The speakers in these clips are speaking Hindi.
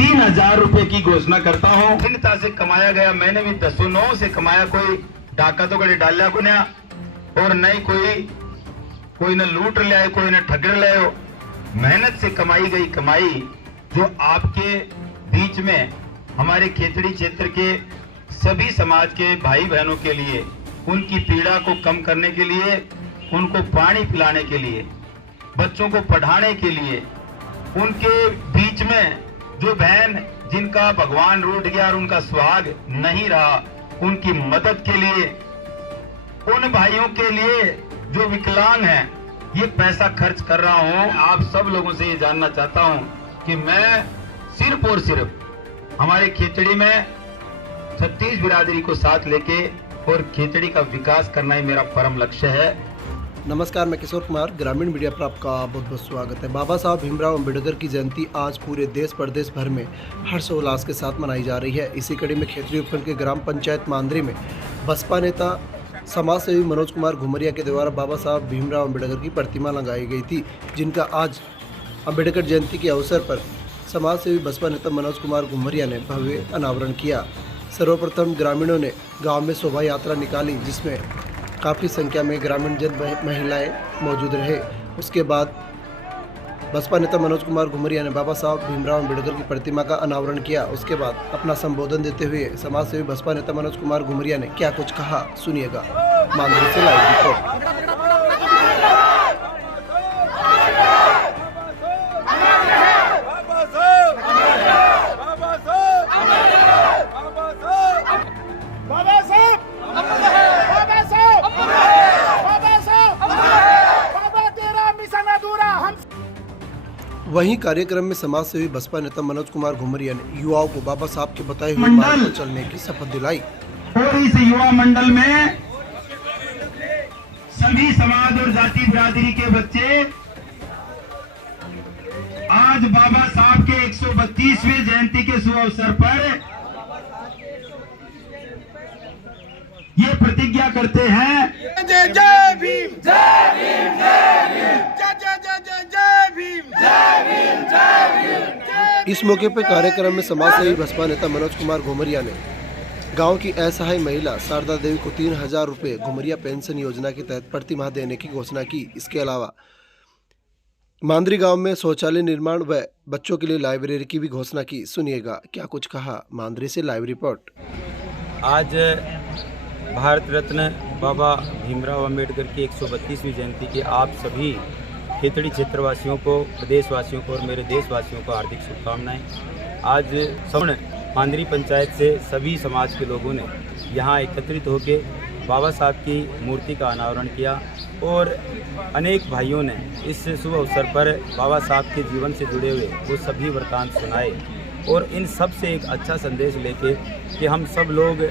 3,000 रुपए की घोषणा करता हूँ। दीनता से कमाया गया, मैंने भी 10,9 से कमाया, कोई डाका तो कड़े डालिया को नया और नहीं कोई न लूट ले आए, कोई न ठगर ले आयो। मेहनत से कमाई गई कमाई जो आपके बीच में हमारे खेतड़ी क्षेत्र के सभी समाज के भाई बहनों के लिए, उनकी पीड़ा को कम करने के लिए, उनको पानी पिलाने के लिए, बच्चों को पढ़ाने के लिए, उनके बीच में जो बहन जिनका भगवान रूठ गया और उनका सुहाग नहीं रहा, उनकी मदद के लिए, उन भाइयों के लिए जो विकलांग हैं, ये पैसा खर्च कर रहा हूं। आप सब लोगों से ये जानना चाहता हूं कि मैं सिर्फ और सिर्फ हमारे खेतड़ी में 36 बिरादरी को साथ लेके और खेतड़ी का विकास करना ही मेरा परम लक्ष्य है। नमस्कार, मैं किशोर कुमार, ग्रामीण मीडिया पर आपका बहुत बहुत स्वागत है। बाबा साहब भीमराव अम्बेडकर की जयंती आज पूरे देश प्रदेश भर में हर्षोल्लास के साथ मनाई जा रही है। इसी कड़ी में खेतड़ी उपखंड के ग्राम पंचायत मांदरी में बसपा नेता समाजसेवी मनोज कुमार घुमरिया के द्वारा बाबा साहब भीमराव अम्बेडकर की प्रतिमा लगाई गई थी, जिनका आज अम्बेडकर जयंती के अवसर पर समाजसेवी बसपा नेता मनोज कुमार घुमरिया ने भव्य अनावरण किया। सर्वप्रथम ग्रामीणों ने गांव में शोभा यात्रा निकाली, जिसमें काफ़ी संख्या में ग्रामीण जन महिलाएं मौजूद रहे। उसके बाद बसपा नेता मनोज कुमार घुमरिया ने बाबा साहब भीमराव अम्बेडकर की प्रतिमा का अनावरण किया। उसके बाद अपना संबोधन देते हुए समाजसेवी बसपा नेता मनोज कुमार घुमरिया ने क्या कुछ कहा, सुनिएगा। मांदरी से लाइव रिपोर्ट। वहीं कार्यक्रम में समाजसेवी बसपा नेता मनोज कुमार घुमरिया ने युवाओं को बाबा साहब के बताए हुए मार्ग पर चलने की शपथ दिलाई। और इस युवा मंडल में सभी समाज और जाति बिरादरी के बच्चे आज बाबा साहब के 132वें जयंती के शुभ अवसर पर ये प्रतिज्ञा करते हैं, जय जय भीम, जय भीम, जय भीम, जय जय जय जय जय भीम, जय भीम, जय भीम। इस मौके पर कार्यक्रम में समाजसेवी बसपा नेता मनोज कुमार घुमरिया ने गांव की असहाय महिला शारदा देवी को 3,000 रुपये घुमरिया पेंशन योजना के तहत प्रति माह देने की घोषणा की। इसके अलावा मांदरी गांव में शौचालय निर्माण व बच्चों के लिए लाइब्रेरी की भी घोषणा की। सुनिएगा क्या कुछ कहा। मांदरी से लाइव रिपोर्ट। आज भारत रत्न बाबा भीमराव अम्बेडकर की 132वीं जयंती के आप सभी खेतड़ी क्षेत्रवासियों को, प्रदेशवासियों को और मेरे देशवासियों को हार्दिक शुभकामनाएं। आज संपूर्ण मांदरी पंचायत से सभी समाज के लोगों ने यहाँ एकत्रित होकर बाबा साहब की मूर्ति का अनावरण किया और अनेक भाइयों ने इस शुभ अवसर पर बाबा साहब के जीवन से जुड़े हुए वो सभी वृत्तांत सुनाए और इन सब से एक अच्छा संदेश लेके कि हम सब लोग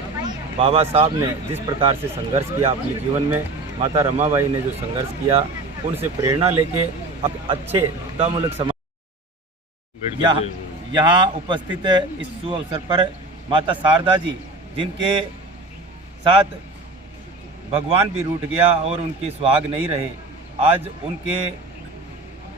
बाबा साहब ने जिस प्रकार से संघर्ष किया अपने जीवन में, माता रमाबाई ने जो संघर्ष किया, उनसे प्रेरणा लेके अब अच्छे तमुलक समाज यहाँ उपस्थित इस शुभ अवसर पर माता शारदा जी, जिनके साथ भगवान भी रूठ गया और उनके सुहाग नहीं रहे, आज उनके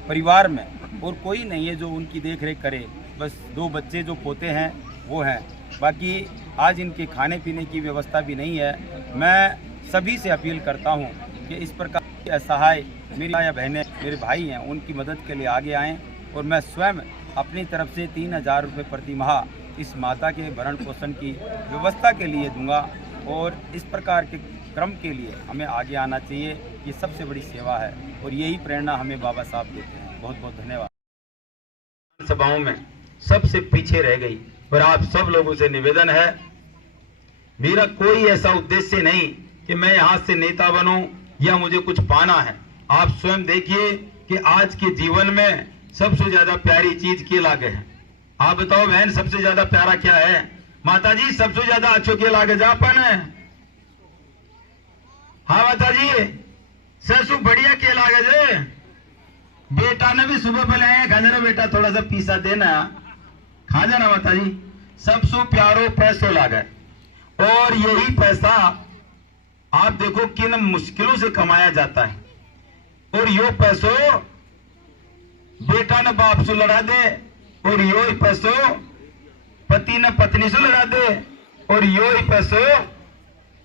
परिवार में और कोई नहीं है जो उनकी देख रेख करे। बस 2 बच्चे जो पोते हैं वो हैं, बाकी आज इनके खाने पीने की व्यवस्था भी नहीं है। मैं सभी से अपील करता हूं कि इस प्रकार की असहाय मेरी या बहनें, मेरे भाई हैं, उनकी मदद के लिए आगे आएं और मैं स्वयं अपनी तरफ से 3,000 रुपये प्रति माह इस माता के भरण पोषण की व्यवस्था के लिए दूंगा और इस प्रकार के क्रम के लिए हमें आगे आना चाहिए। ये सबसे बड़ी सेवा है और यही प्रेरणा हमें बाबा साहब देते हैं। बहुत बहुत धन्यवाद। सभाओं में सबसे पीछे रह गई और आप सब लोगों से निवेदन है, मेरा कोई ऐसा उद्देश्य नहीं कि मैं यहां से नेता बनूं या मुझे कुछ पाना है। आप स्वयं देखिए कि आज के जीवन में सबसे ज्यादा प्यारी चीज क्या लागे है। आप बताओ बहन, सबसे ज्यादा प्यारा क्या है? माता जी, सबसे ज्यादा अच्छो के लागे जापन है? हाँ माता जी, ससु बढ़िया के लागे जे? बेटा ने भी सुबह पहले आए, खा बेटा थोड़ा सा पीसा देना, खा जाना माता जी। सबसे प्यारो पैसो लागे और यही पैसा आप देखो किन मुश्किलों से कमाया जाता है और यो पैसो बेटा ने बाप से लड़ा दे और यो पैसो पति न पत्नी से लड़ा दे और यो ही पैसो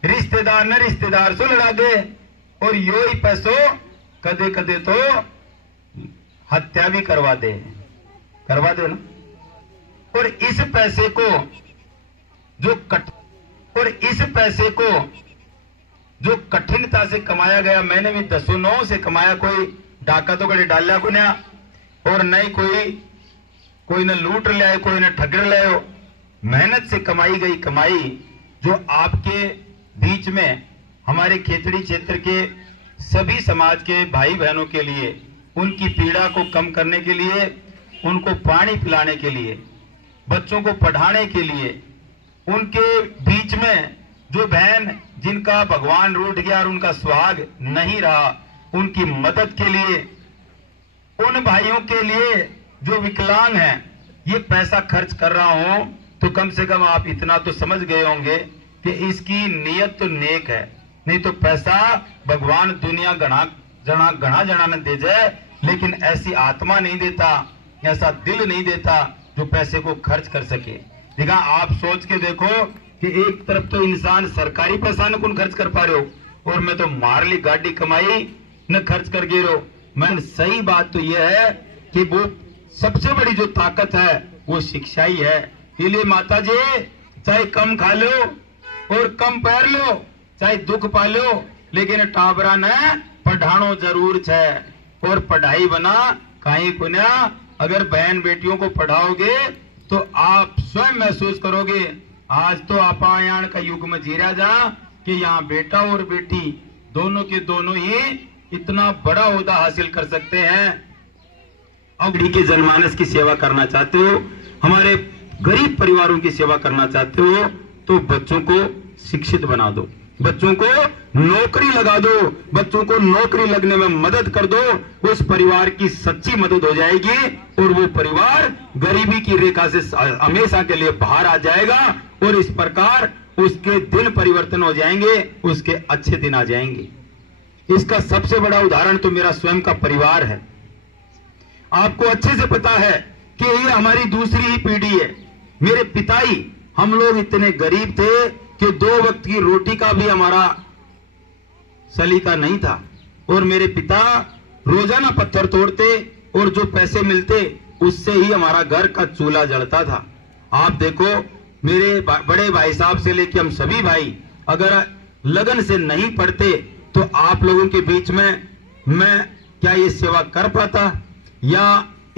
रिश्तेदार न रिश्तेदार से लड़ा दे और यो ही पैसो कदे कदे तो हत्या भी करवा दे ना। और इस पैसे को जो कठिनता से कमाया गया, मैंने भी 10-9 से कमाया, कोई डाका तो कड़े डालिया को नया और नहीं कोई न लूट ले आए, कोई न ठगर ले आए। मेहनत से कमाई गई कमाई जो आपके बीच में हमारे खेतड़ी क्षेत्र के सभी समाज के भाई बहनों के लिए, उनकी पीड़ा को कम करने के लिए, उनको पानी पिलाने के लिए, बच्चों को पढ़ाने के लिए, उनके बीच में जो बहन जिनका भगवान रूठ गया और उनका सुहाग नहीं रहा, उनकी मदद के लिए, उन भाइयों के लिए जो विकलांग हैं, ये पैसा खर्च कर रहा हूं तो कम से कम आप इतना तो समझ गए होंगे कि इसकी नीयत तो नेक है। नहीं तो पैसा भगवान दुनिया घना जना न दे जाए, लेकिन ऐसी आत्मा नहीं देता, ऐसा दिल नहीं देता जो पैसे को खर्च कर सके। देखा, आप सोच के देखो कि एक तरफ तो इंसान सरकारी पैसा न कौन खर्च कर पा रहे हो और मैं तो मारली गाड़ी कमाई न खर्च कर गिरो। मैं सही बात तो यह है कि वो सबसे बड़ी जो ताकत है वो शिक्षा ही है। इसलिए माता जी, चाहे कम खा लो और कम पैर लो, चाहे दुख पा लो, लेकिन टाबरा ने पढ़ानो जरूर है। और पढ़ाई बना कहीं पुण्या, अगर बहन बेटियों को पढ़ाओगे तो आप स्वयं महसूस करोगे। आज तो आपायान का युग में जी रहा जा कि यहाँ बेटा और बेटी दोनों के दोनों ही इतना बड़ा ओहदा हासिल कर सकते हैं। अवधि के जनमानस की सेवा करना चाहते हो, हमारे गरीब परिवारों की सेवा करना चाहते हो, तो बच्चों को शिक्षित बना दो, बच्चों को नौकरी लगा दो, बच्चों को नौकरी लगने में मदद कर दो। उस परिवार की सच्ची मदद हो जाएगी और वो परिवार गरीबी की रेखा से हमेशा के लिए बाहर आ जाएगा और इस प्रकार उसके दिन परिवर्तन हो जाएंगे, उसके अच्छे दिन आ जाएंगे। इसका सबसे बड़ा उदाहरण तो मेरा स्वयं का परिवार है। आपको अच्छे से पता है कि ये हमारी दूसरी ही पीढ़ी है। मेरे पिताई, हम लोग इतने गरीब थे कि 2 वक्त की रोटी का भी हमारा सलीका नहीं था और मेरे पिता रोजाना पत्थर तोड़ते और जो पैसे मिलते उससे ही हमारा घर का चूल्हा जलता था। आप देखो, मेरे बड़े भाई साहब से लेके हम सभी भाई अगर लगन से नहीं पढ़ते तो आप लोगों के बीच में मैं क्या ये सेवा कर पाता? या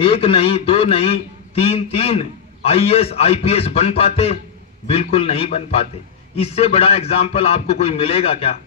1 नहीं 2 नहीं 3 IAS IPS बन पाते? बिल्कुल नहीं बन पाते। इससे बड़ा एग्जाम्पल आपको कोई मिलेगा क्या?